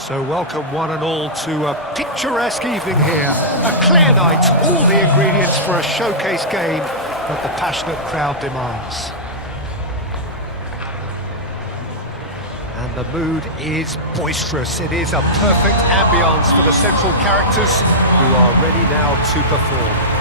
So welcome one and all to a picturesque evening here. A clear night, all the ingredients for a showcase game that the passionate crowd demands. And the mood is boisterous. It is a perfect ambience for the central characters who are ready now to perform.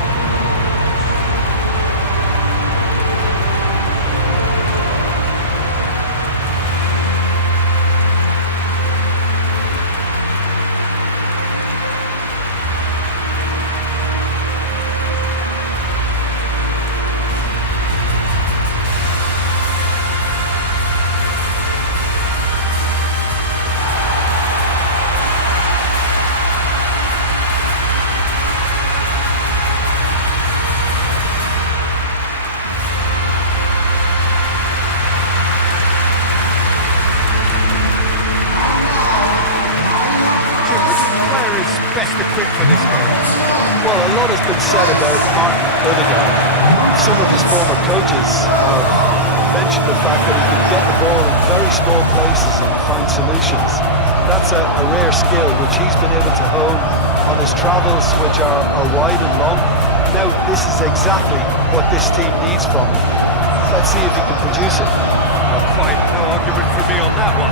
Best equipped for this game? Well, a lot has been said about Martin Odegaard. Some of his former coaches have mentioned the fact that he can get the ball in very small places and find solutions. That's a rare skill which he's been able to hone on his travels, which are wide and long. Now, this is exactly what this team needs from him. Let's see if he can produce it. Well, quite no argument from me on that one.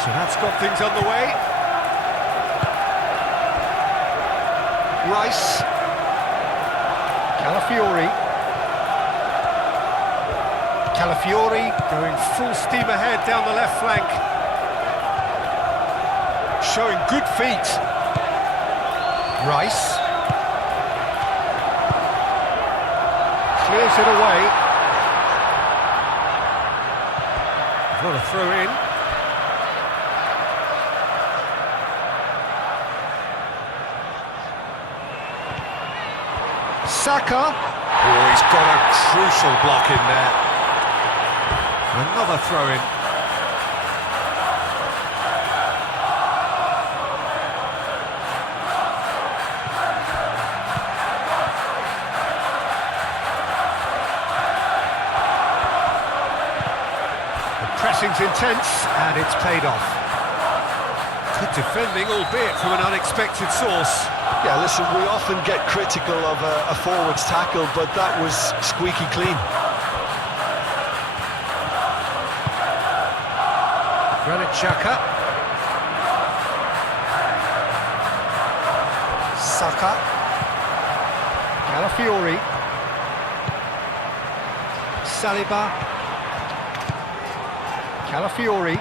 So that's got things underway. Rice. Calafiori. Calafiori going full steam ahead down the left flank. Showing good feet. Rice. Clears it away. Not a throw in. Saka. Oh, he's got a crucial block in there. Another throw-in. The pressing's intense, and it's paid off. Good defending, albeit from an unexpected source. Yeah, listen, we often get critical of a forward's tackle, but that was squeaky clean. Granit Xhaka. Saka. Calafiori. Saliba. Calafiori.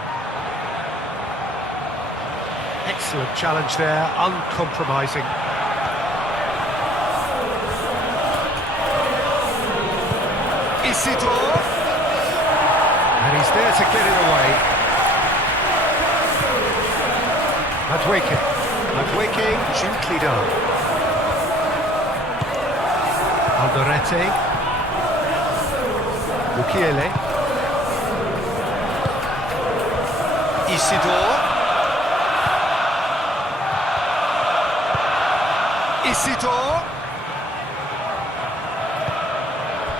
Excellent challenge there, uncompromising. Isidore. And he's there to get it away. Madueke gently down. Alderete. Mukiele. Isidore. Isidore.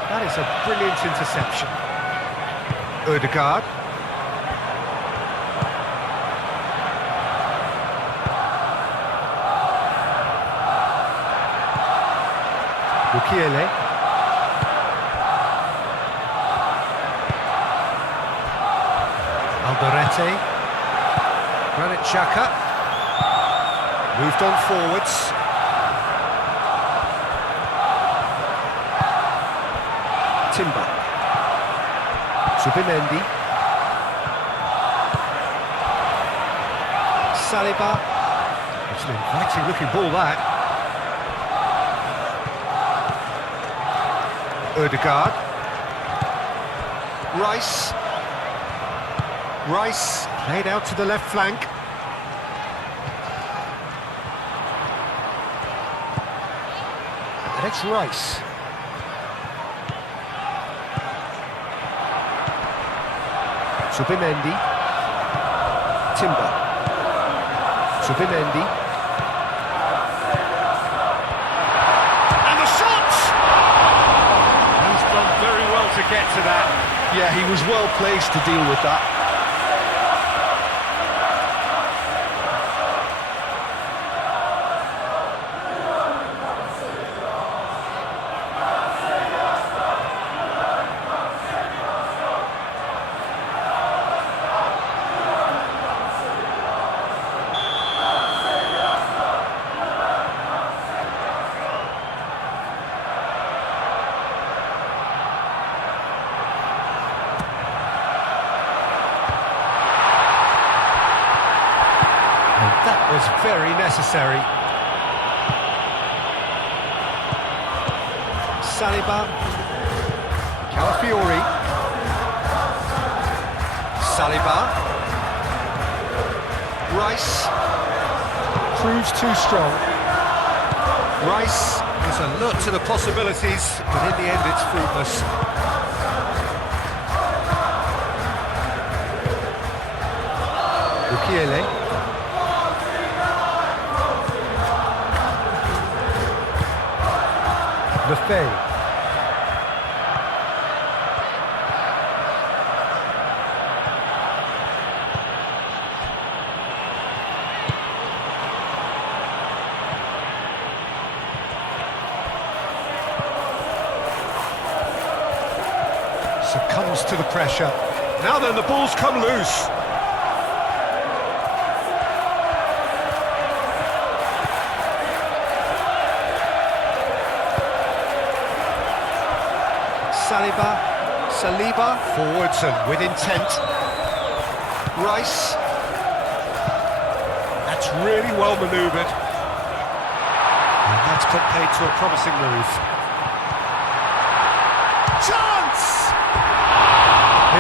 That is a brilliant interception. Odegaard. Mukiele. Alderete. Granit Xhaka. Moved on forwards. Timber. Subimendi. Saliba. It's an inviting looking ball, that. Odegaard. Rice. Rice played out to the left flank. And it's Rice. Subimendi. Timber. Subimendi. get to that. Yeah, he was well placed to deal with that. That was very necessary. Saliba. Calafiori. Saliba. Rice. Proves too strong. Rice is alert to the possibilities, but in the end it's fruitless. Mukiele. Lefebvre. Succumbs to the pressure. Now then, the ball's come loose. Saliba, forwards and with intent. Rice. That's really well manoeuvred. And that's put paid to a promising move. Chance!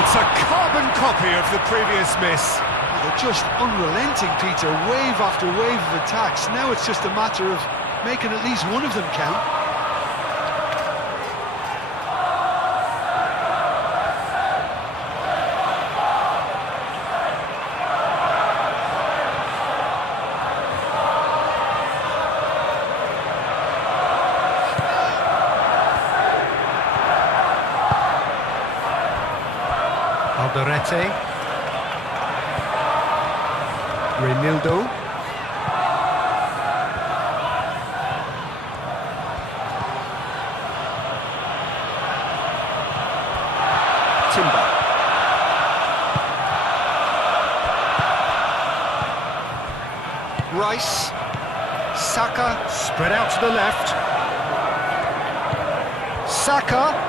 It's a carbon copy of the previous miss. They're just unrelenting, Peter. Wave after wave of attacks. Now it's just a matter of making at least one of them count. Alderete. Reinildo. Timber. Rice. Saka spread out to the left. Saka.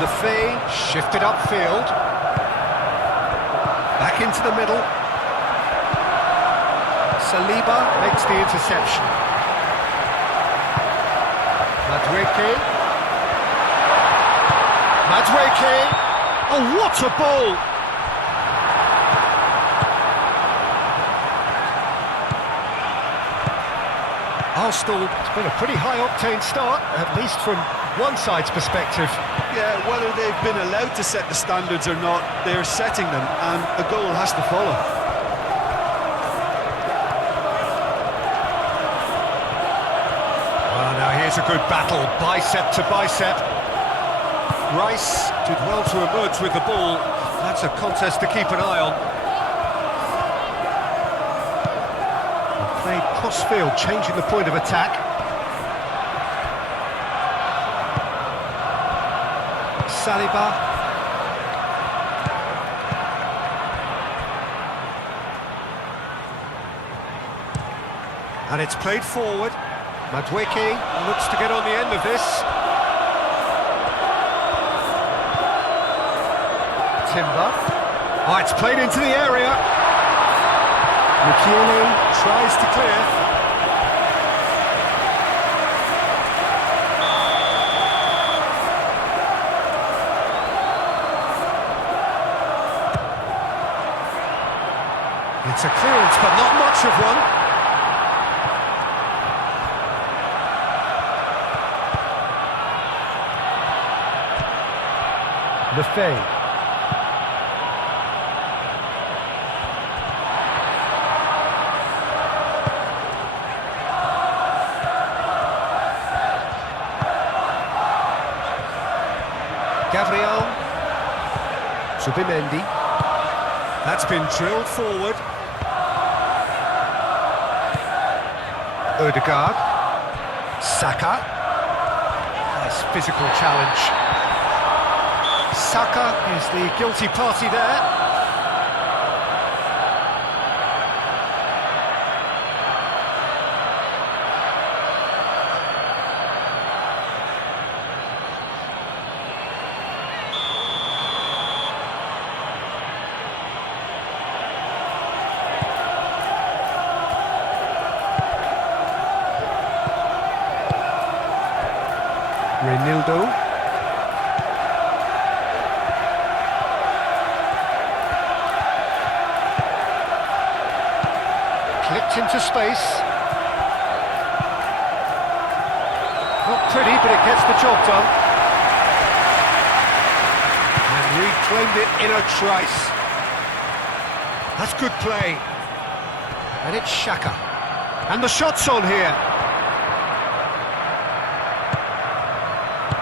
Lefebvre shifted upfield. Back into the middle. Saliba makes the interception. Madueke. Oh, what a ball! Arsenal, it's been a pretty high-octane start, at least from one side's perspective. Yeah, whether they've been allowed to set the standards or not, they're setting them, and a goal has to follow. Well, now here's a good battle, bicep to bicep. Rice did well to emerge with the ball. That's a contest to keep an eye on. Played cross-field, changing the point of attack. Saliba. And it's played forward. Madueke looks to get on the end of this. Timber. Oh, it's played into the area. Mukiele tries to clear. It's a clearance, but not much of one. Lefebvre. Subimendi. That's been drilled forward. Odegaard. Saka. Nice physical challenge. Saka is the guilty party there. Reinildo. Clipped into space. Not pretty, but it gets the job done. And reclaimed it in a trice. That's good play. And it's Xhaka. And the shot's on here.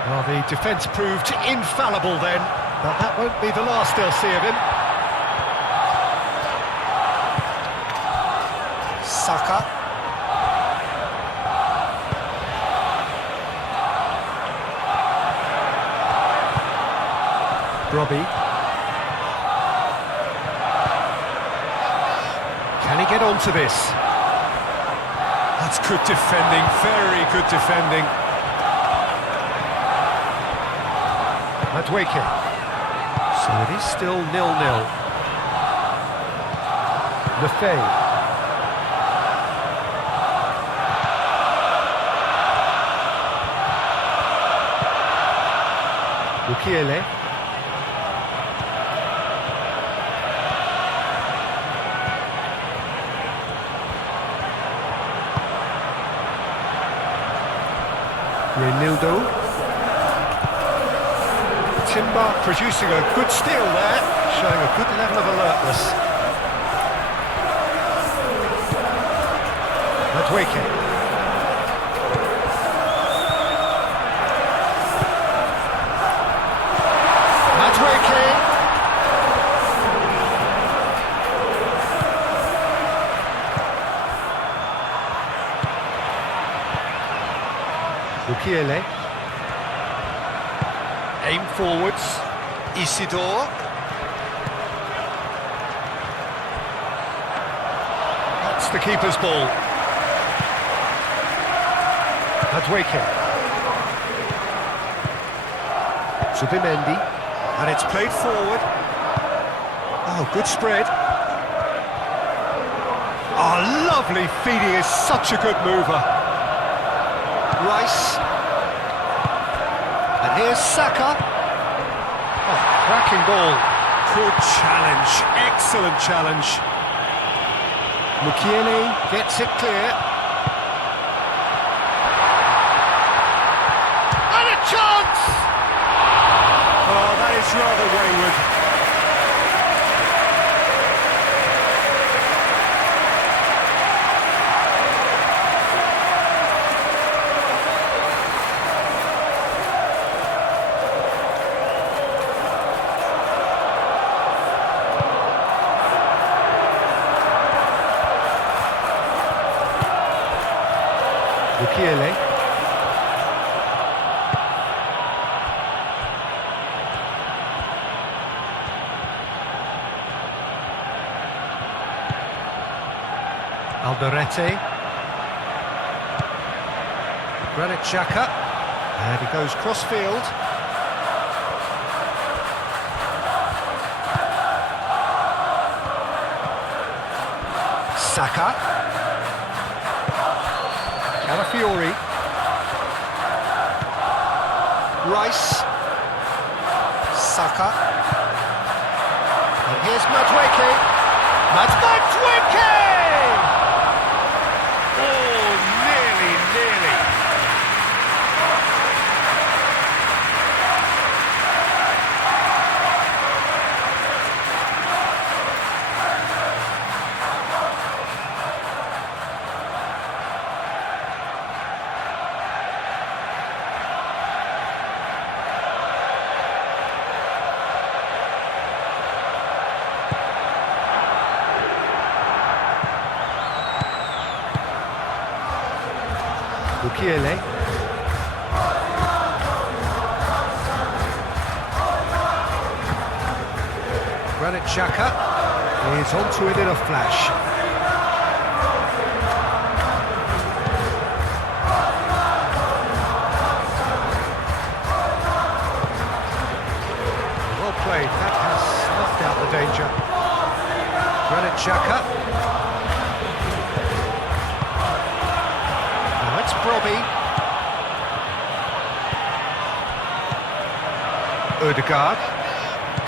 Well, the defence proved infallible then, but that won't be the last they'll see of him. Saka. Robbie. Can he get onto this? That's good defending, very good defending. Madueke. So it is still 0-0. Lefebvre. Mukiele. Reinildo. Timber producing a good steal there, showing a good level of alertness. Madueke. Madueke. Mukiele. Aim forwards, Isidore. That's the keeper's ball. Madueke. Subimendi. And it's played forward. Oh, good spread. Oh, lovely feeding, is such a good mover. Rice. And here's Saka. Oh, cracking ball. Good challenge, excellent challenge. Mukiele gets it clear. And a chance! Oh, that is rather wayward. Mukiele. Alderete. Granit Xhaka. And he goes cross-field. Saka. Calafiori. Rice. Saka. And here's Madueke. Madueke! Oh, nearly. Mukiele. Granit Xhaka is onto it in a flash. Well played, that has snuffed out the danger. Granit Xhaka. Now it's Brobby. Odegaard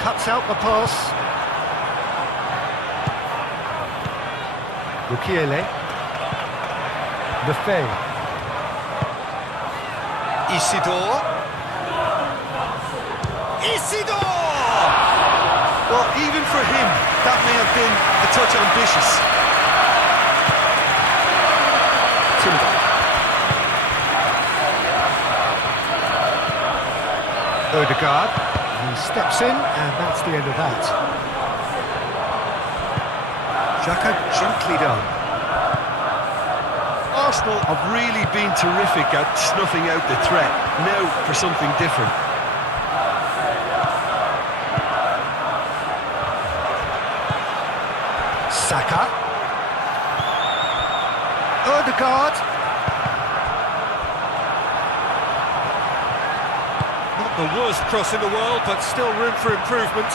cuts out the pass. Mukiele. Lefebvre. Isidore. Well, even for him, that may have been a touch ambitious. Timber. Odegaard. He steps in, and that's the end of that. Xhaka gently done. Arsenal have really been terrific at snuffing out the threat. Now for something different. Saka. Odegaard. Not the worst cross in the world, but still room for improvement.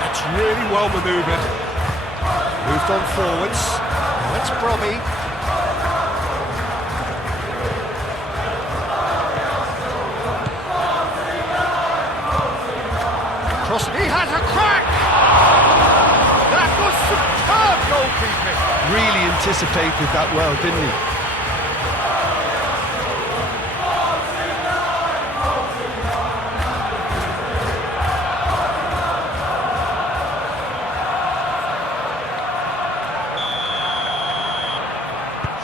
That's really well manoeuvred. Moved on forwards. Now it's Brobby. Cross. He has a crack! That was superb goalkeeping. Really anticipated that well, didn't he?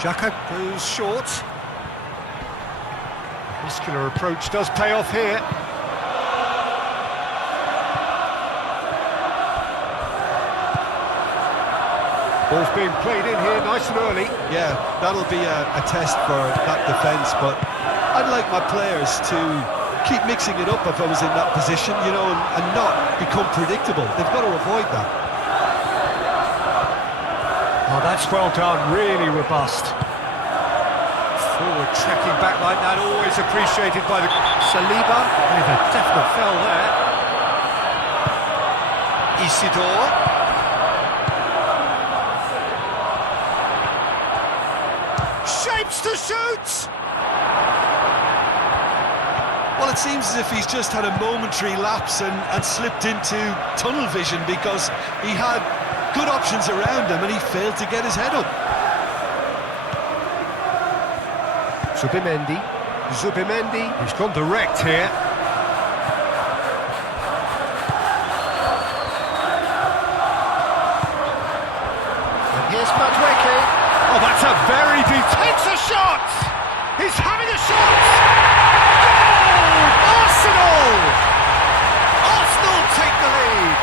Xhaka goes short. Muscular approach does pay off here. Ball's being played in here nice and early. Yeah, that'll be a test for that defence, but I'd like my players to keep mixing it up if I was in that position, you know, and not become predictable. They've got to avoid that. Oh, that's well done, really robust. Forward tracking back like that, always appreciated by the... Saliba with a definite foul there. Isidore. Shapes to shoot! Well, it seems as if he's just had a momentary lapse and slipped into tunnel vision because he had good options around him and he failed to get his head up. Zubimendi, he's gone direct here. And here's Madueke. Oh, that's a very deep... Takes a shot! He's having a shot! Goal! Arsenal! Arsenal take the lead!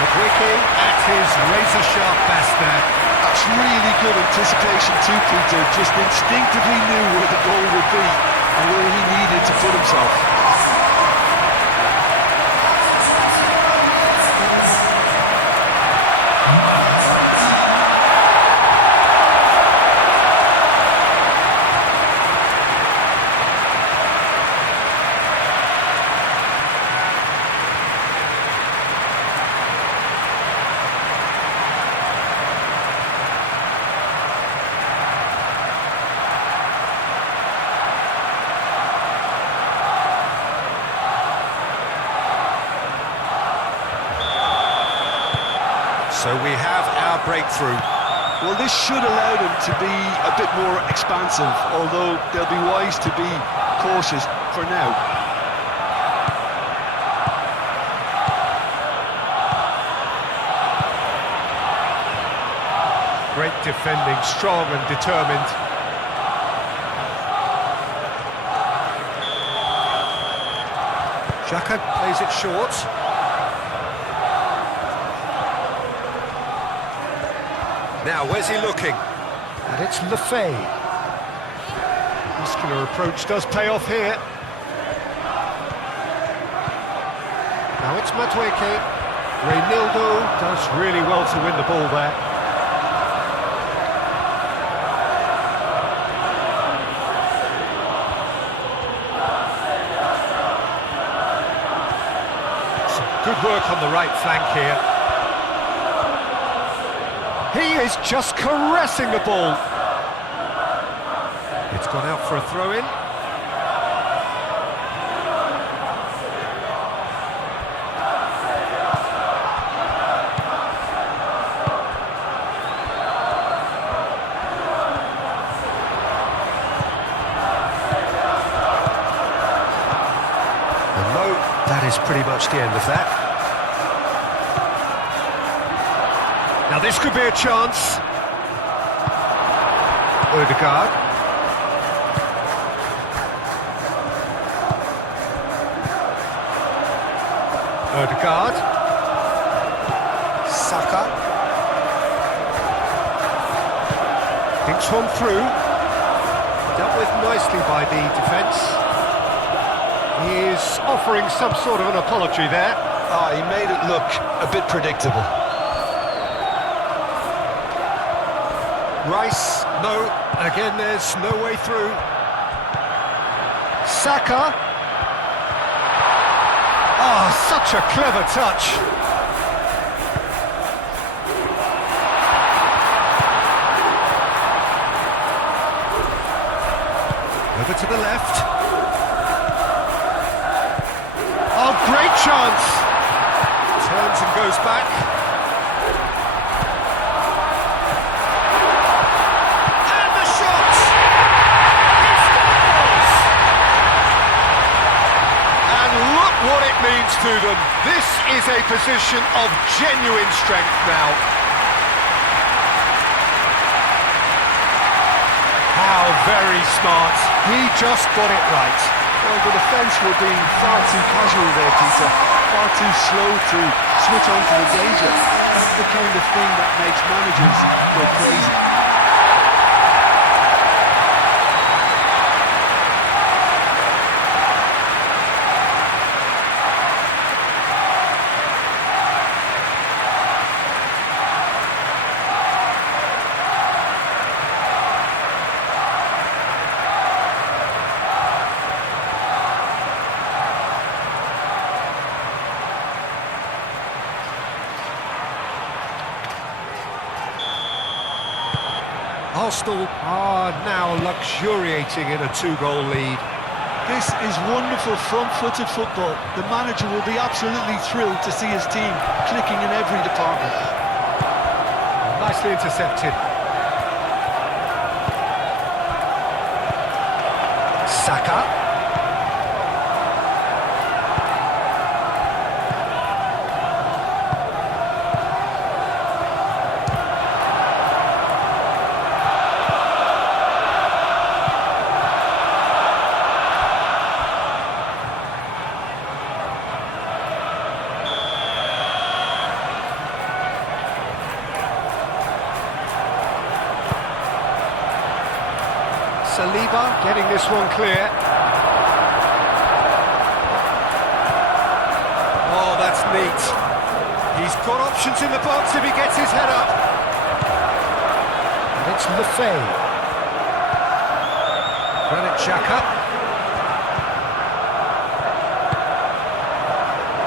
Madueke at his razor-sharp best there. That's really good anticipation too, Peter. Just instinctively knew where the goal would be and where he needed to put himself. So we have our breakthrough. Well, this should allow them to be a bit more expansive, although they'll be wise to be cautious for now. Great defending, strong and determined. Xhaka plays it short. Now, where's he looking? And it's Lefay. Muscular approach does pay off here. Now it's Madueke. Reynildo does really well to win the ball there. Some good work on the right flank here. He is just caressing the ball. It's gone out for a throw-in. And no, that is pretty much the end of that. Now this could be a chance. Odegaard. Odegaard. Saka. Thinks one through. Dealt with nicely by the defence. He is offering some sort of an apology there. Ah, he made it look a bit predictable. Rice, no. Again, there's no way through. Saka. Oh, such a clever touch. Over to the left. Oh, great chance. Turns and goes back. And the shot. He scores. And look what it means to them. This is a position of genuine strength now. How very smart. He just got it right. Well, the defence were being far too casual there, Peter. Far too slow to switch on to the danger. That's the kind of thing that makes managers go crazy. Arsenal are now luxuriating in a 2-goal lead. This is wonderful front-footed football. The manager will be absolutely thrilled to see his team clicking in every department. Nicely intercepted. Saka. Saliba getting this one clear. Oh, that's neat. He's got options in the box if he gets his head up. And it's Lefay. Granit Xhaka.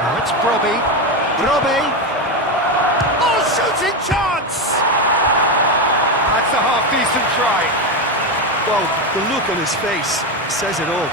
Now it's Brobbey. Brobbey. Oh, shooting chance! That's a half-decent try. Well, the look on his face says it all.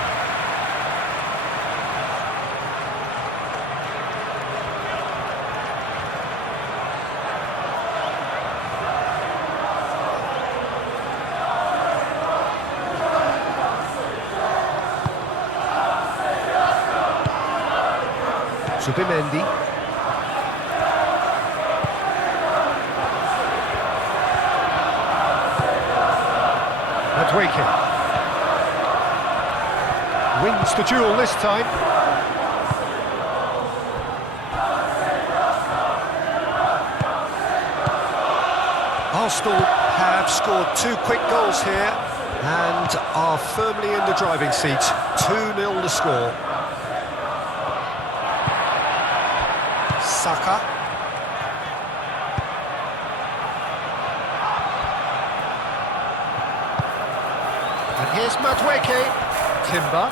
Zubimendi. Madueke. Wins the duel this time. Arsenal have scored 2 quick goals here and are firmly in the driving seat. 2-0 the score. Saka. And here's Madueke. Timber.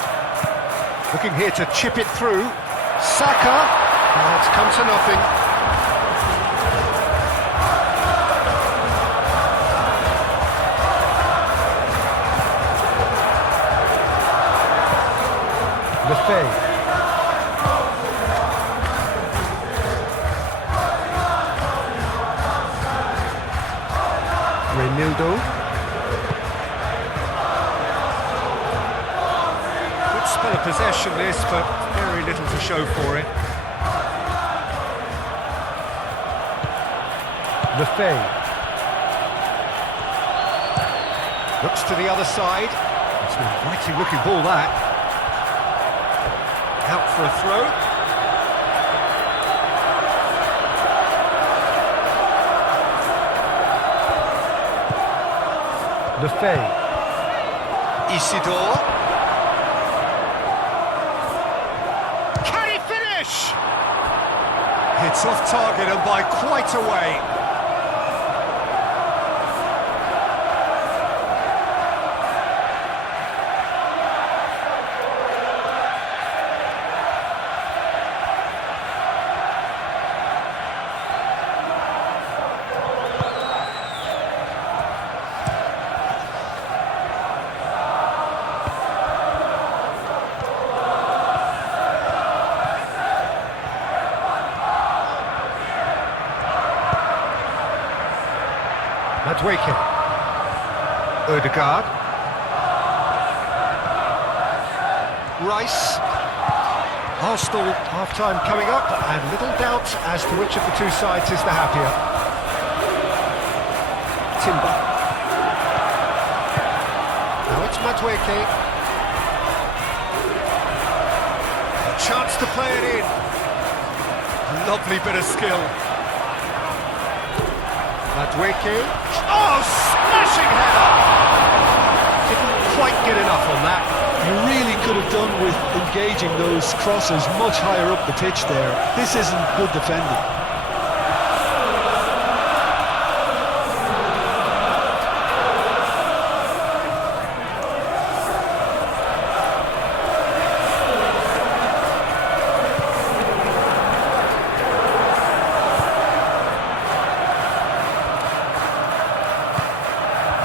Looking here to chip it through. Saka. Oh, it's come to nothing. Lefebvre. Renildo. Good spell of possession this, but very little to show for it. Lefebvre. Looks to the other side. It's an inviting looking ball that. Out for a throw. Lefebvre. Isidore. Can he finish? It's off target and by quite a way. Madueke. Odegaard. Rice. Arsenal half-time coming up, and little doubt as to which of the two sides is the happier. Timber. Now it's Madueke. A chance to play it in. Lovely bit of skill. Madueke. Oh, smashing header! Didn't quite get enough on that. You really could have done with engaging those crosses much higher up the pitch there. This isn't good defending.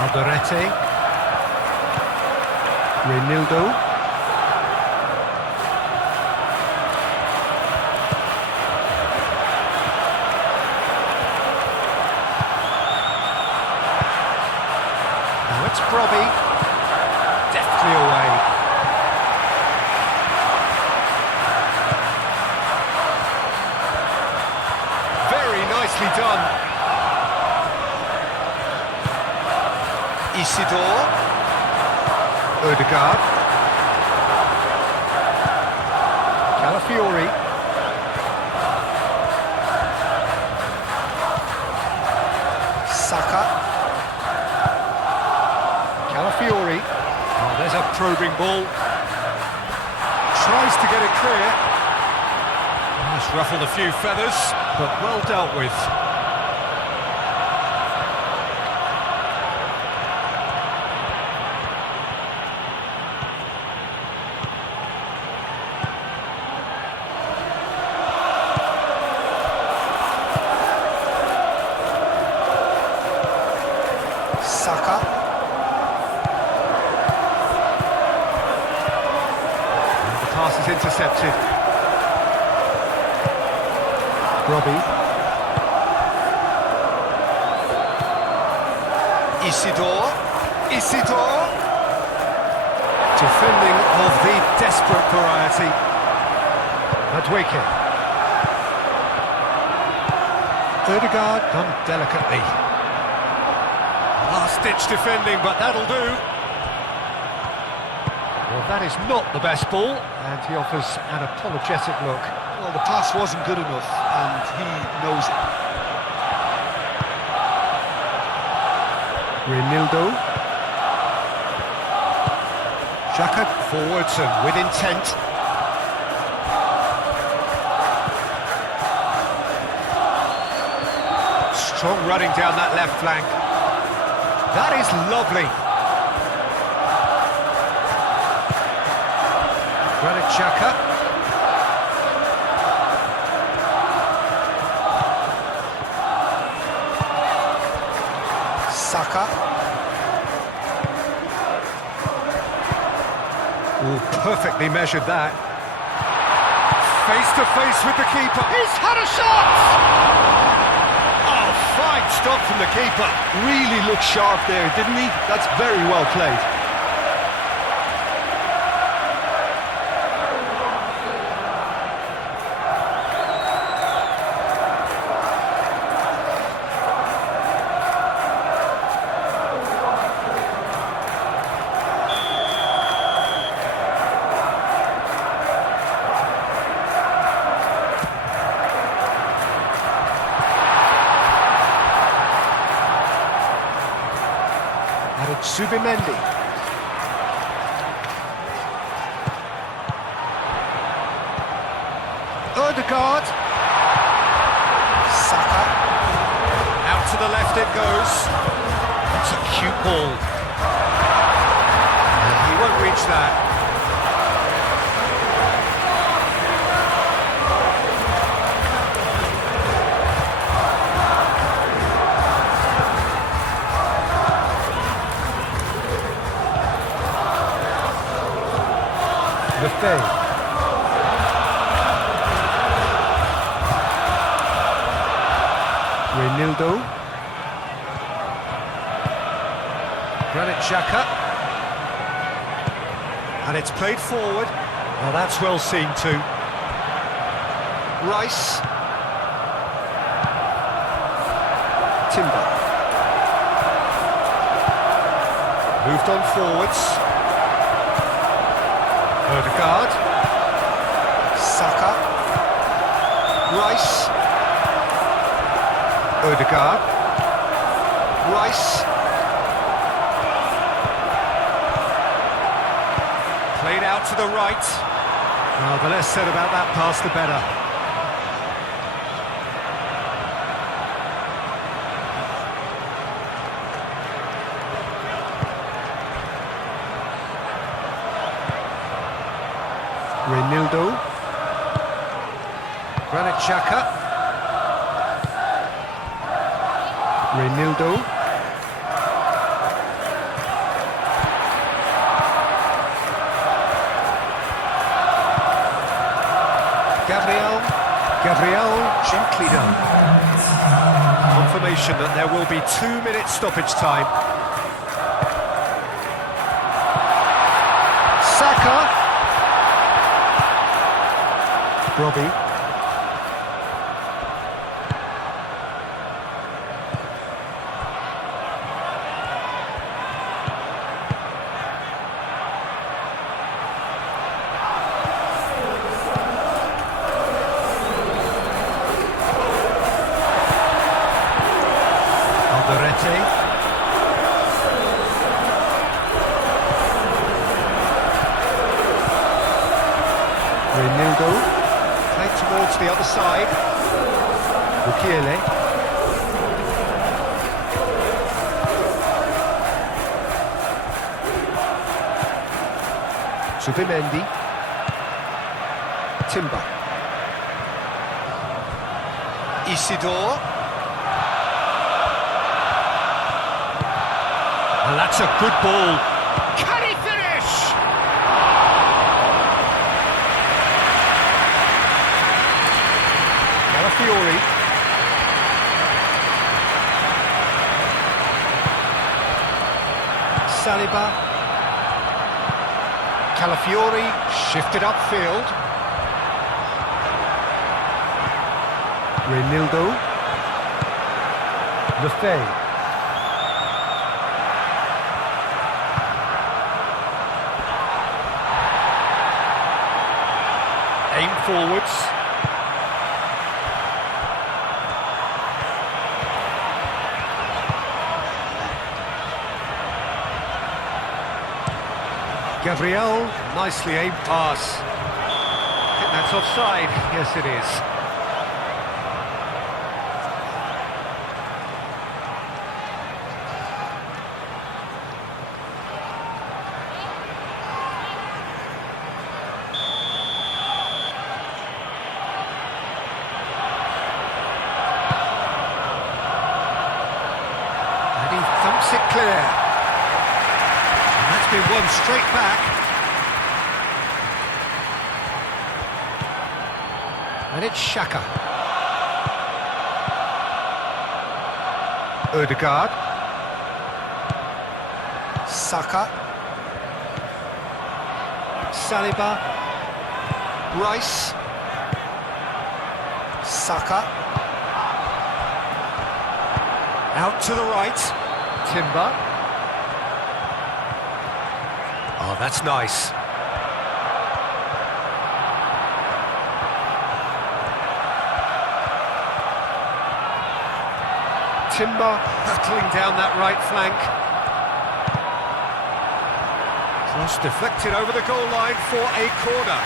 Alderete. Renildo. Now it's Brobbey. Deftly away. Very nicely done. Isidore. Odegaard. Calafiori. Saka. Calafiori. Oh, there's a probing ball. Tries to get it clear. Almost ruffled a few feathers, but well dealt with. Saka. And the pass is intercepted. Brobbey. Isidore. Isidore. Defending of the desperate variety. Madueke. Odegaard done delicately. Last-ditch defending, but that'll do. Well, that is not the best ball, and he offers an apologetic look. Well, the pass wasn't good enough, and he knows it. Renildo. Xhaka forwards and with intent. Strong running down that left flank. That is lovely. Granit Xhaka. Saka. Oh, perfectly measured that. Face to face with the keeper. He's had a shot! Oh, fine stop from the keeper. Really looked sharp there, didn't he? That's very well played. Subimendi. Odegaard. Saka. Out to the left it goes. It's a cute ball. And he won't reach that. Renildo. Granit Xhaka. And it's played forward. Well, that's well seen too. Rice. Timber. Moved on forwards. Odegaard. Saka. Rice. Odegaard. Rice. Played out to the right. Well, the less said about that pass, the better. Renildo. Granit Xhaka. Renildo. Gabriel gently done. Confirmation that there will be 2 minutes stoppage time. Saka. Robbie. Renildo, played towards the other side. Bukiele. Subimendi. Timber. Isidore. And that's a good ball. Can he finish? Calafiori. Saliba. Calafiori shifted upfield. Renildo. Lefebvre. Aim forwards. Gabriel, nicely aimed pass. I think that's offside. Yes, it is. And he thumps it clear. And that's been won straight back. And it's Xhaka. Ødegaard. Saka. Saliba. Rice. Saka. Out to the right. Timber. Oh, that's nice. Timber battling down that right flank. Cross deflected over the goal line for a corner.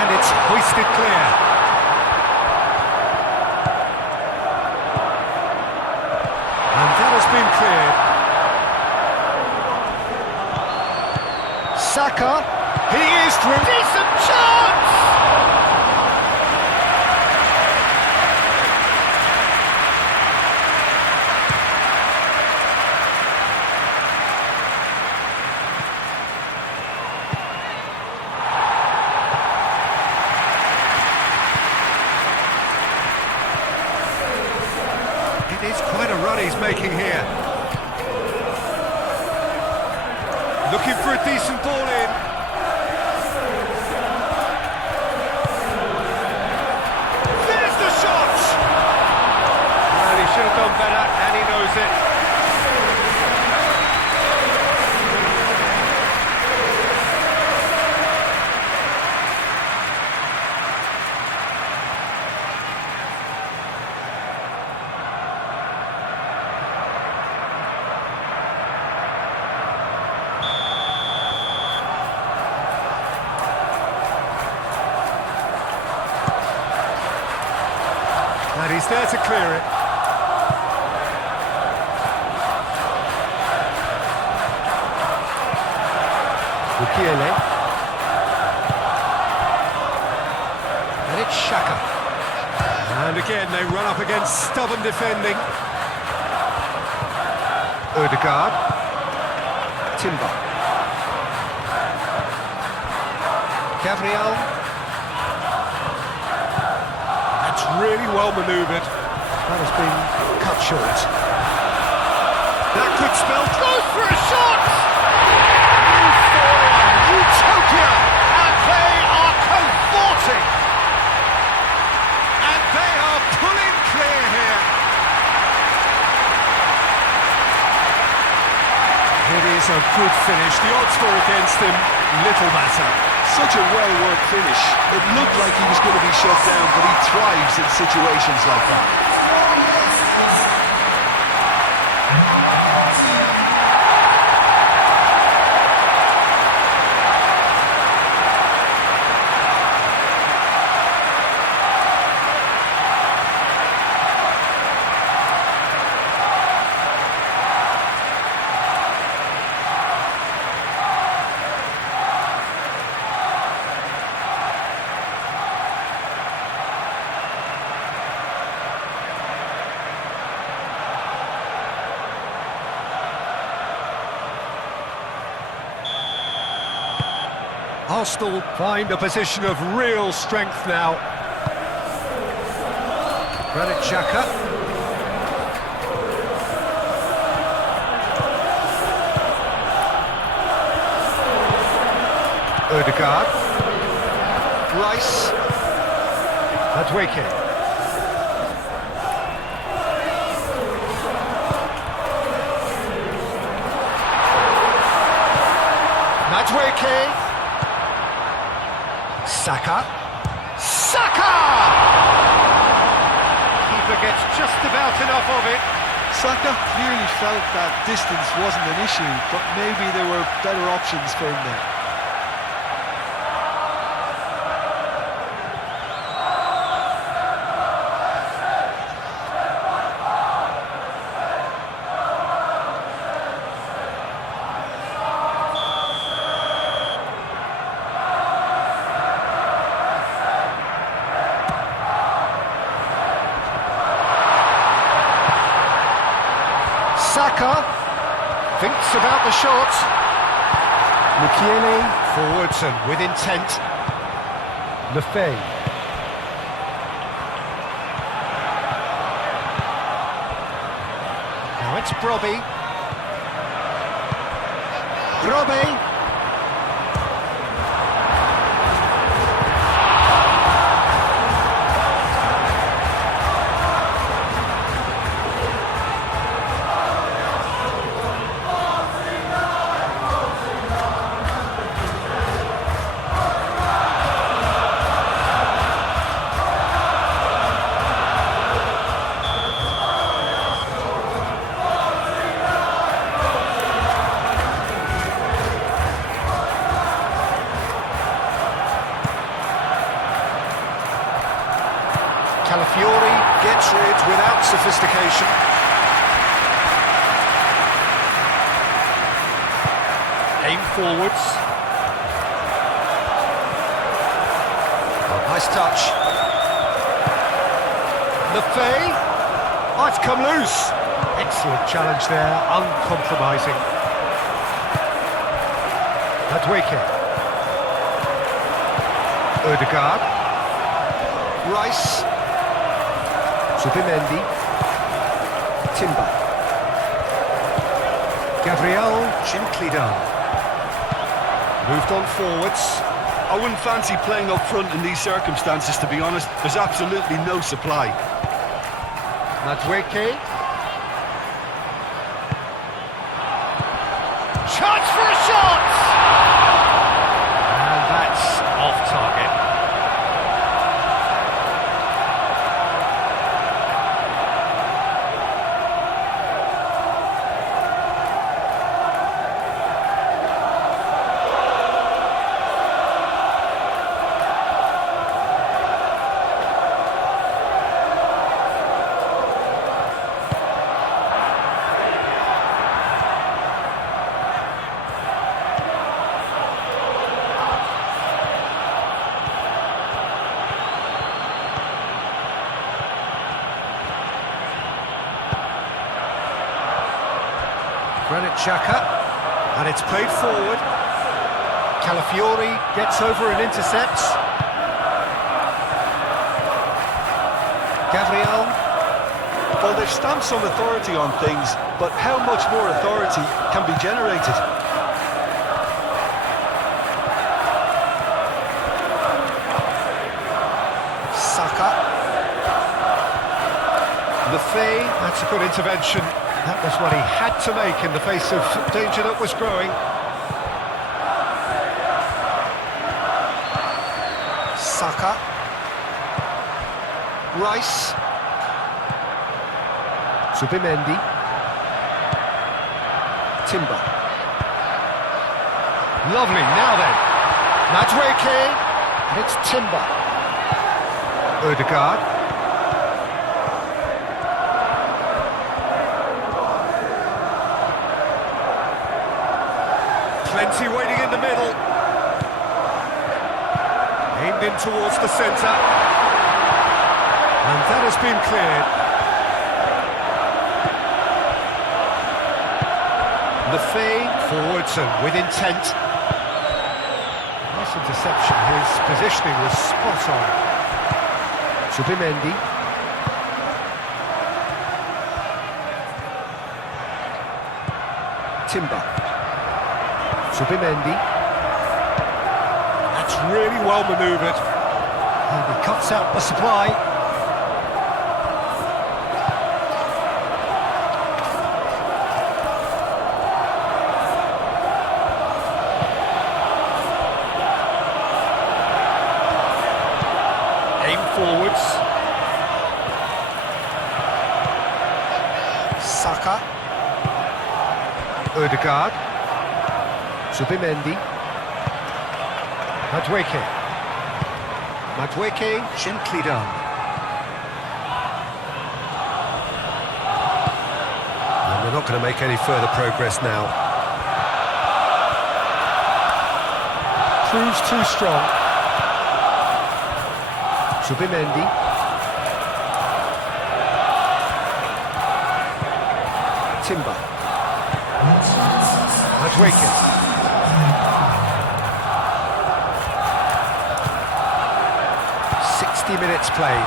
And it's hoisted clear. And that has been cleared. Saka, he is through. Decent chance! It is quite a run he's making here. Looking for a decent ball in. There's the shot! Well, he should have done better, and he knows it. And he's there to clear it. Mukiele. And it's Xhaka. And again, they run up against stubborn defending. Ødegaard. Timber. Gabriel. That's really well manoeuvred. That has been cut short. That could spell... Goes for a shot! Euphoria, utopia! And they are cavorting! And they are pulling clear here. It is a good finish. The odds were against him. Little matter. Such a well-worked finish. It looked like he was going to be shut down, but he thrives in situations like that. Arsenal find a position of real strength now. Granit Xhaka. Ødegaard. Rice. Madueke. Madueke. Saka. Saka! goalkeeper gets just about enough of it. Saka clearly felt that distance wasn't an issue, but maybe there were better options for him there. Saka thinks about the shot. Mukiele forwards and with intent. Lefebvre. Now it's Brobbey. Brobbey. Calafiori gets rid without sophistication. Aim forwards. Oh, nice touch. Lefebvre. Oh, it's come loose. Excellent challenge there, uncompromising. Madueke. Odegaard. Rice. Zubimendi. Timber. Gabriel, gently done. Moved on forwards. I wouldn't fancy playing up front in these circumstances, to be honest. There's absolutely no supply. Madueke. Chance for a shot! And that's off target. Granit Xhaka, and it's played forward. Calafiori gets over and intercepts. Gabriel. Well, they've stamped some authority on things, but how much more authority can be generated? Saka. Lefebvre, that's a good intervention. That was what he had to make in the face of danger that was growing. Saka. Rice. Zubimendi. Timber. Lovely, now then. Madueke. And it's Timber. Odegaard. Plenty waiting in the middle. Aimed in towards the centre. And that has been cleared. Lefebvre forwards and with intent. Nice interception. His positioning was spot on. Zubimendi. Timber. Zubimendi. That's really well manoeuvred. And he cuts out the supply. Aim forwards. Ødegaard. Subimendi. Madueke. Madueke, gently done. And they're not going to make any further progress now. Proves too strong. Subimendi. Timber. Madueke. 60 minutes played.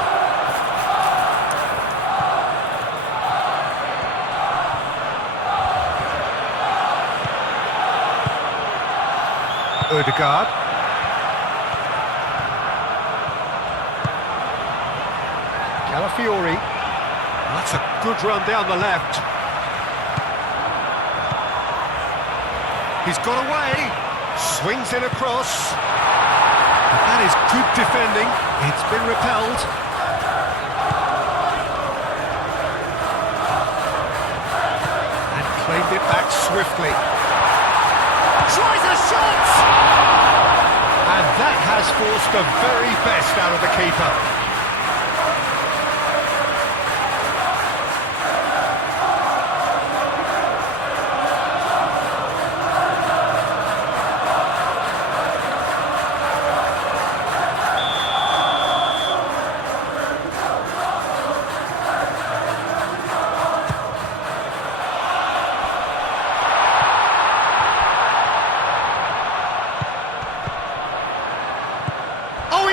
Ødegaard. Calafiori. That's a good run down the left. He's got away. Swings in across. That is good defending. It's been repelled. And claimed it back swiftly. Tries a shot! And that has forced the very best out of the keeper.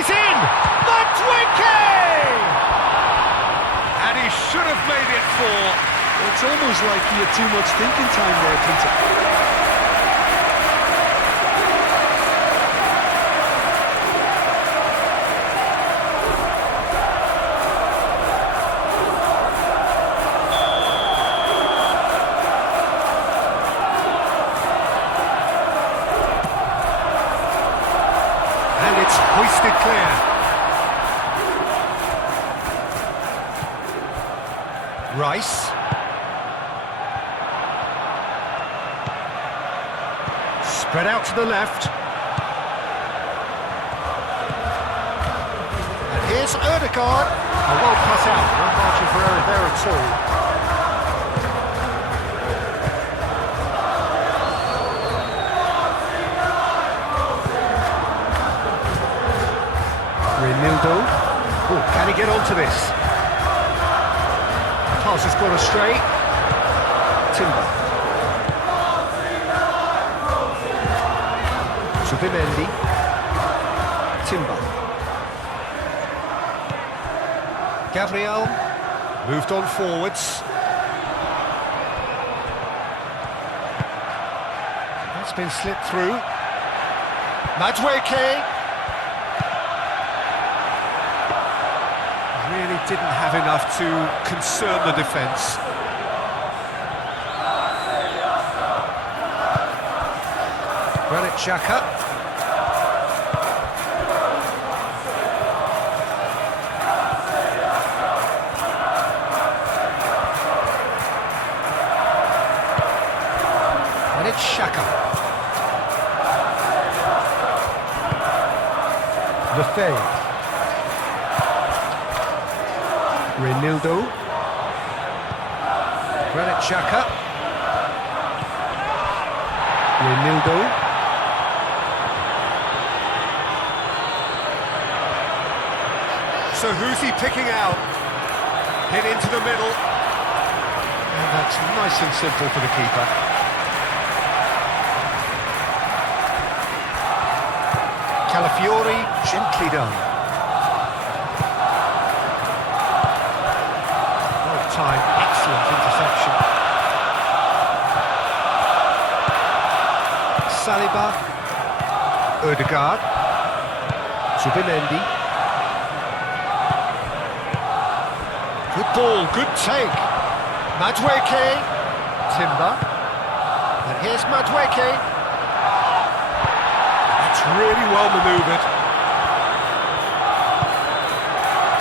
He's in! Madueke! And he should have made it 4. It's almost like he had too much thinking time there, Peter. Hoisted clear. Rice. Spread out to the left. And here's Ødegaard. A well cut out. No margin for error there at all. Renildo. Oh, can he get onto this? Pass has gone astray. Timber. Subimendi. Timber. Gabriel moved on forwards. That's been slipped through. Madueke. Really didn't have enough to concern the defence. Granit Xhaka. And it's Xhaka. Lefebvre. Renildo. Granit Xhaka. Renildo. So who's he picking out? Hit into the middle. And that's nice and simple for the keeper. Calafiori, gently done. Time, excellent interception. Saliba, Ødegaard, Subimendi. Good ball, good take. Madueke, Timber, and here's Madueke. That's really well manoeuvred.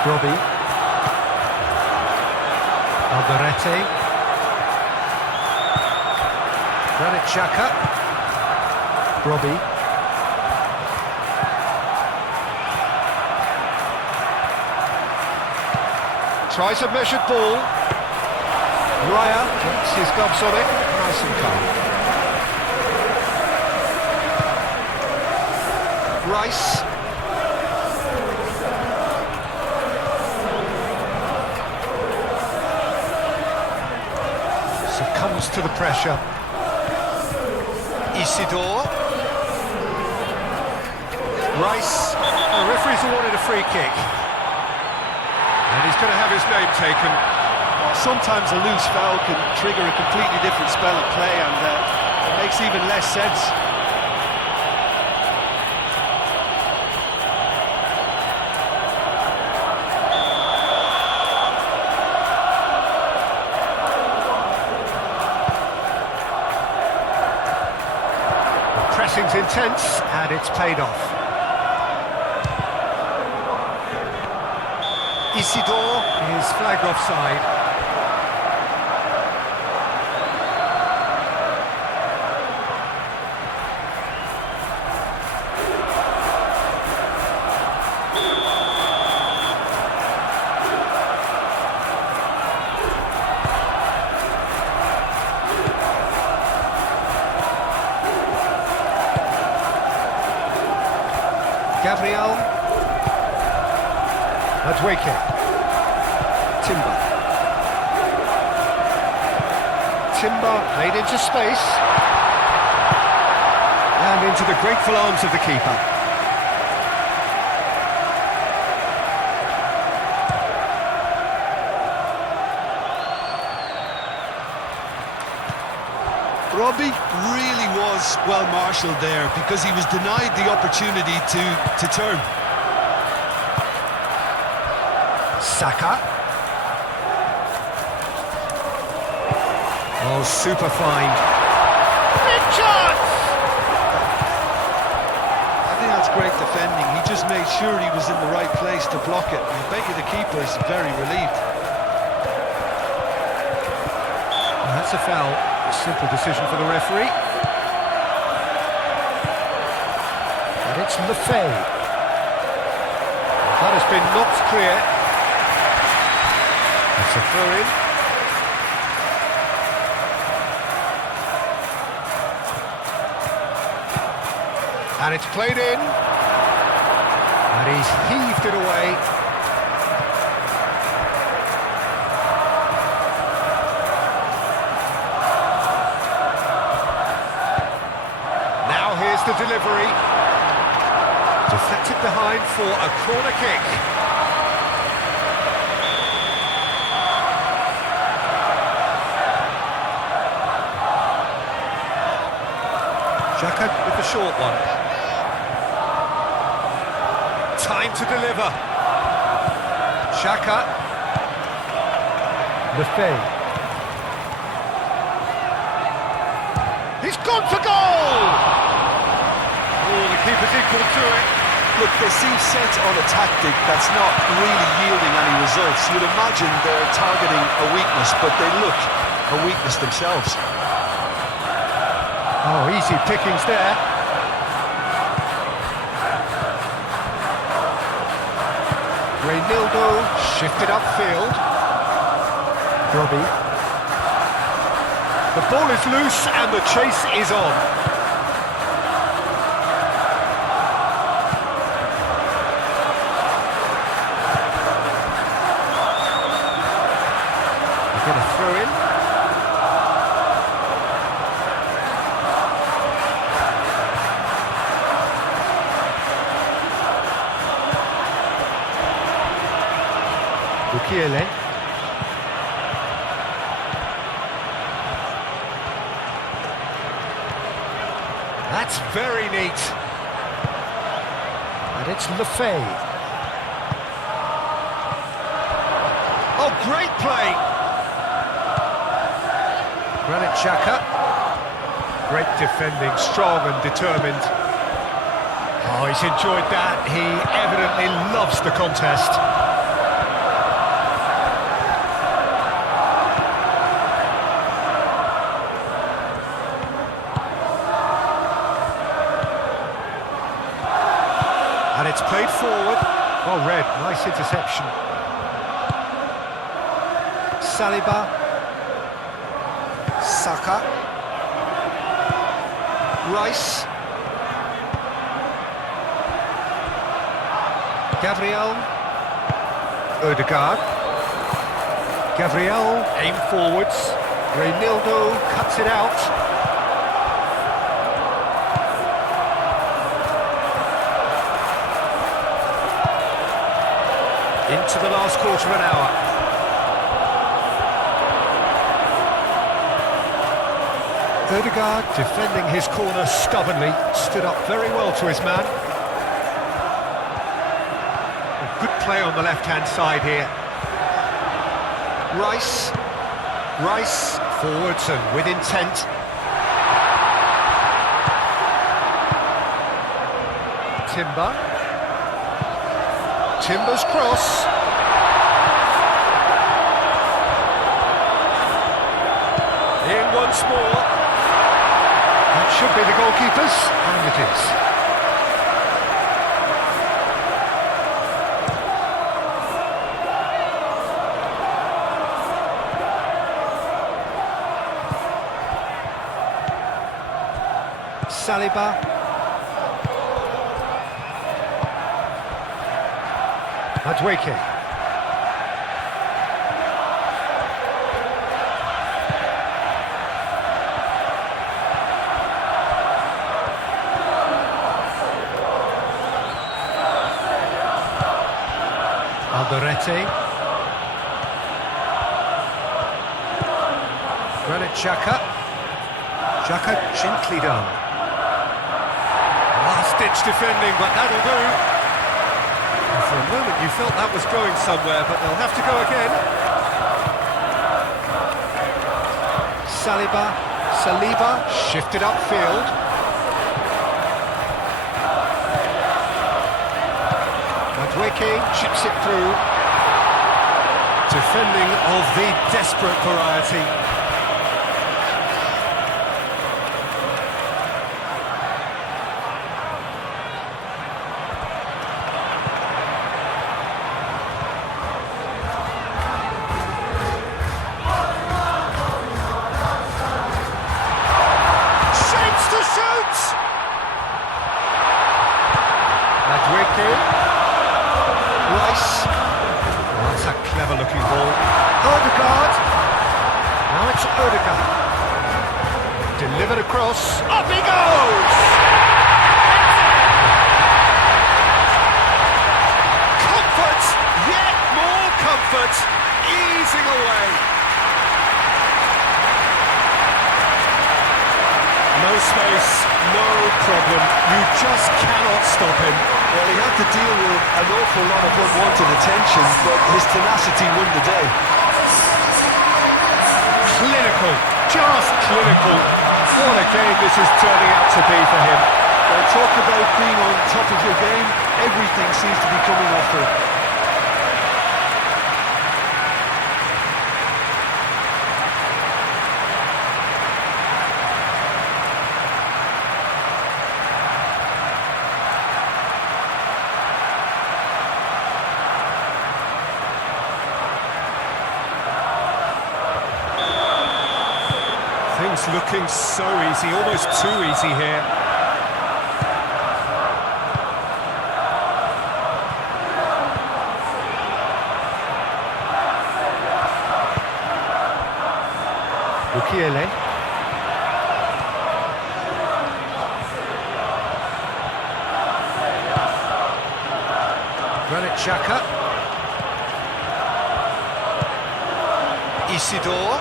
Robbie. Alderete. Granit Xhaka. Robbie. Tries a measured ball. Raya gets his gloves on it. Nice and calm. Rice. Succumbs to the pressure. Isidore. Rice. The referee's awarded a free kick. And he's going to have his name taken. Sometimes a loose foul can trigger a completely different spell of play, and it makes even less sense. The pressing's intense, and it's paid off. Isidore is flagged offside. Gabriel. Madueke. Timber. Timber played into space. And into the grateful arms of the keeper. Robbie really was well marshalled there, because he was denied the opportunity to turn. Saka. Oh, super find. Big chance! I think that's great defending. He just made sure he was in the right place to block it. I bet you the keeper's very relieved. And that's a foul. A simple decision for the referee. And it's Lefay. That has been knocked clear. It's a throw-in. And it's played in. And he's heaved it away. Now here's the delivery. Deflected behind for a corner kick. Xhaka with the short one. Time to deliver. Xhaka. Lefay. He's gone for goal! Oh, the keeper's equal to it. Look, they seem set on a tactic that's not really yielding any results. You'd imagine they're targeting a weakness, but they look a weakness themselves. Oh, easy pickings there. Reynildo shifted upfield. Robbie. The ball is loose and the chase is on. They get a throw in. Bukiele. That's very neat. And it's Lefay. Oh, great play. Granit Xhaka. Great defending, strong and determined. Oh, he's enjoyed that. He evidently loves the contest. It's played forward. Oh, Red, nice interception. Saliba. Saka. Rice. Gabriel. Ødegaard. Gabriel, aim forwards. Reynildo cuts it out. Into the last quarter of an hour. Ødegaard, defending his corner stubbornly, stood up very well to his man. A good play on the left-hand side here. Rice. Rice, forwards and with intent. Timber. Timber's cross. In once more. That should be the goalkeeper's, and it is. Saliba. Madueke. Alderete. Granit Xhaka. Xhaka gently done. Last-ditch defending, but that'll do. And for a moment you felt that was going somewhere, but they'll have to go again. Saliba shifted upfield. Madueke chips it through. Defending of the desperate variety. Madueke. Rice. Oh, that's a clever-looking ball. Ødegaard. Now it's Ødegaard. Delivered across. Up he goes! Comfort! Yet more comfort! Easing away. No space, no problem. You just cannot stop him. Well, he had to deal with an awful lot of unwanted attention, but his tenacity won the day. Clinical, just clinical. What a game this is turning out to be for him. Well, talk about being on top of your game. Everything seems to be coming off him. Things looking so easy, almost too easy here. Mukiele. Granit Xhaka. Isidore.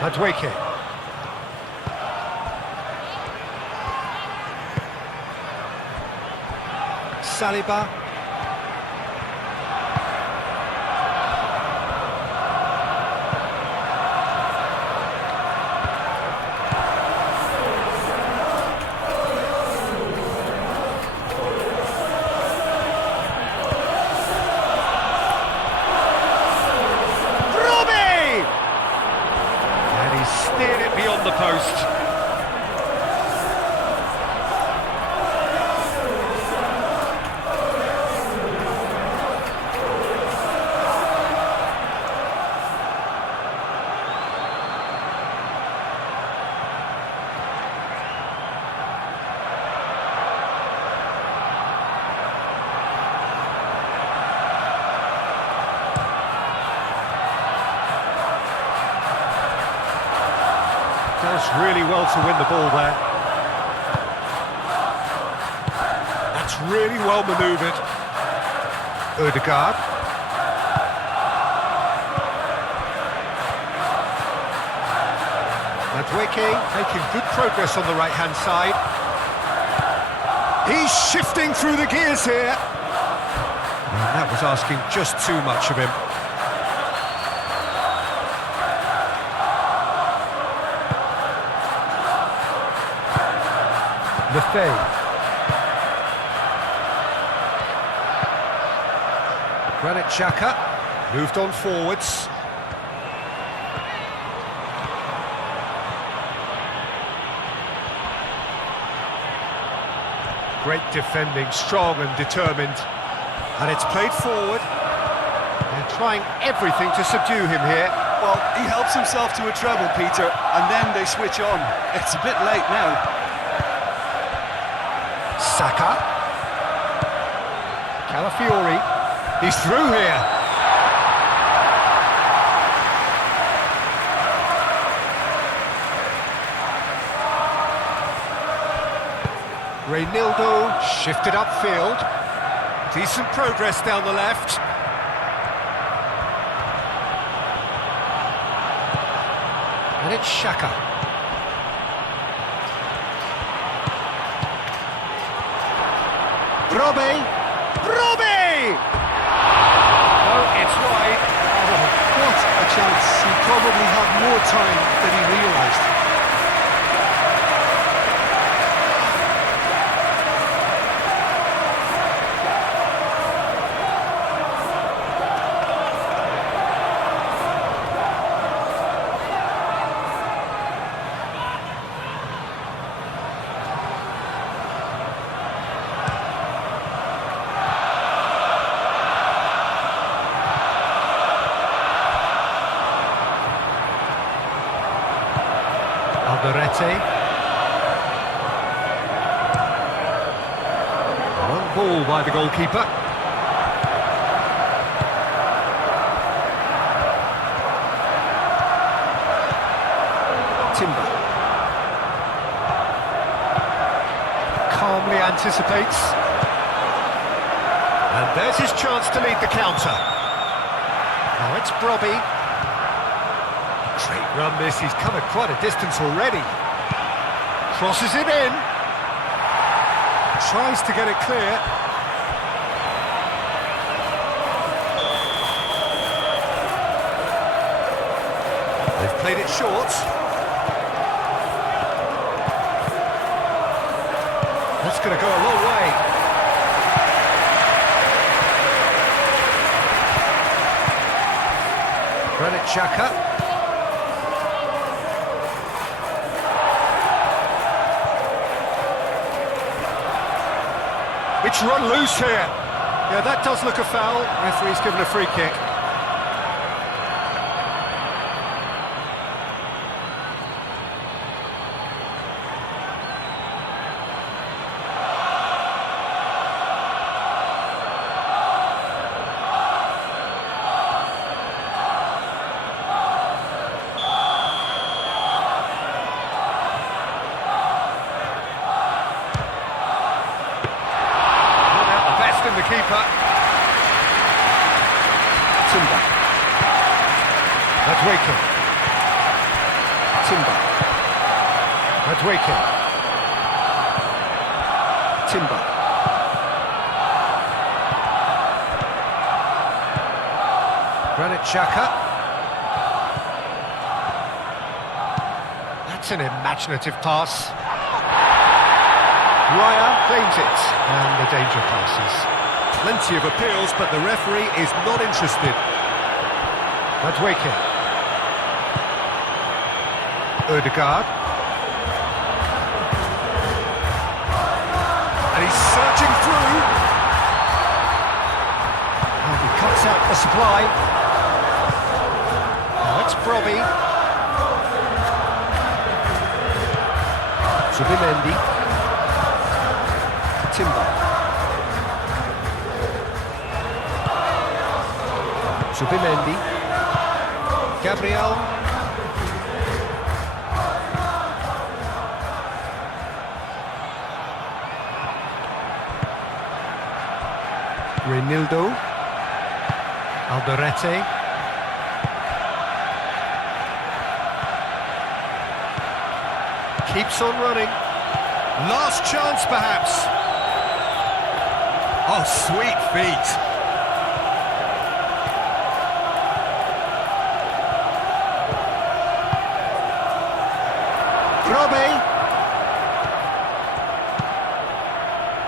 Madueke. Saliba. Steered it beyond the post. Does really well to win the ball there. That's really well manoeuvred. Odegaard. Madwicki making good progress on the right-hand side. He's shifting through the gears here. And that was asking just too much of him. Lefebvre. Granit Xhaka moved on forwards. Great defending, strong and determined. And it's played forward. They're trying everything to subdue him here. Well, he helps himself to a treble, Peter, and then they switch on. It's a bit late now. Saka. Calafiori. He's through here. Reynildo shifted upfield. Decent progress down the left. And it's Xhaka. Robbie! Robbie! Oh, it's wide. Oh, what a chance. He probably had more time than he realised. Alderete. One ball by the goalkeeper. Timber. Calmly anticipates. And there's his chance to lead the counter. Now it's Brobbey. Great run this, he's covered quite a distance already. Crosses it in. Tries to get it clear. They've played it short. That's going to go a long way. Granit Xhaka. It's run loose here. Yeah, that does look a foul. Referee's given a free kick. The keeper. Timber. Madwicki. Timber. Madwicki. Timber. Granit Xhaka. That's an imaginative pass. Raya claims it, and the danger passes. Plenty of appeals, but the referee is not interested. Madwicki. Odegaard. And he's searching through. And he cuts out the supply. Now it's Brobbey. Zubimendi. Timber. Zubimendi. Gabriel. Reinildo. Alderete. Keeps on running. Last chance, perhaps. Oh, sweet feet. Robe.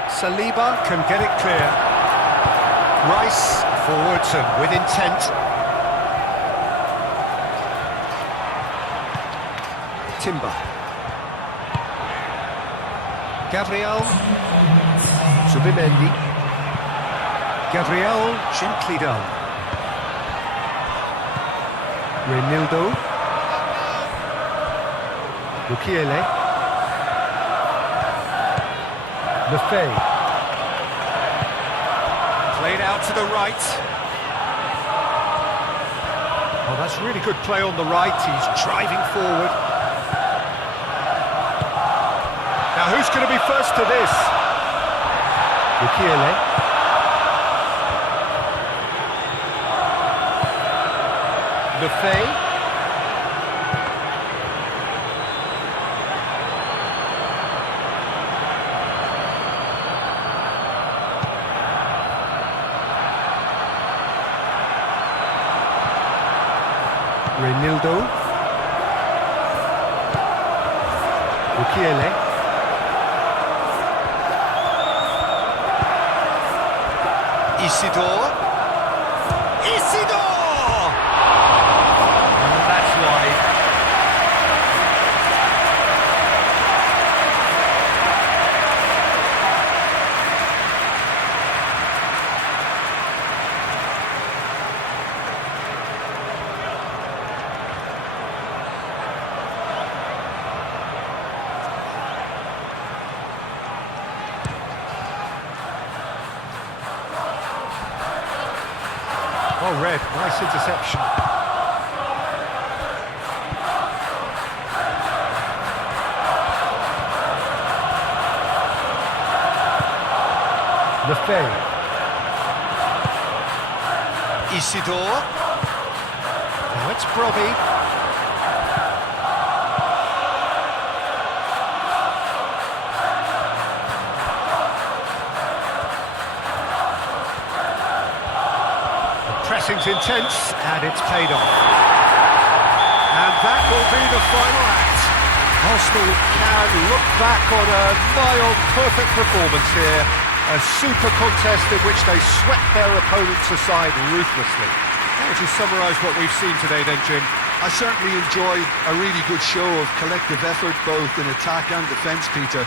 Saliba can get it clear. Rice forwards and with intent. Timber. Gabriel. Zubimendi. Gabriel gently done. Reinildo. Mukiele. Lefebvre. Played out to the right. Oh, that's really good play on the right. He's driving forward. Now, who's going to be first to this? Mukiele. Lefebvre. Reinildo. Mukiele. Isidore. Isidore! Oh, that's wide. Oh, red. Nice interception. Lefebvre. Isidore. Now it's Brobbey. Pressing's intense, and it's paid off. And that will be the final act. Arsenal can look back on a nigh-on perfect performance here. A super contest in which they swept their opponents aside ruthlessly. How would you summarise what we've seen today then, Jim? I certainly enjoyed a really good show of collective effort, both in attack and defence, Peter.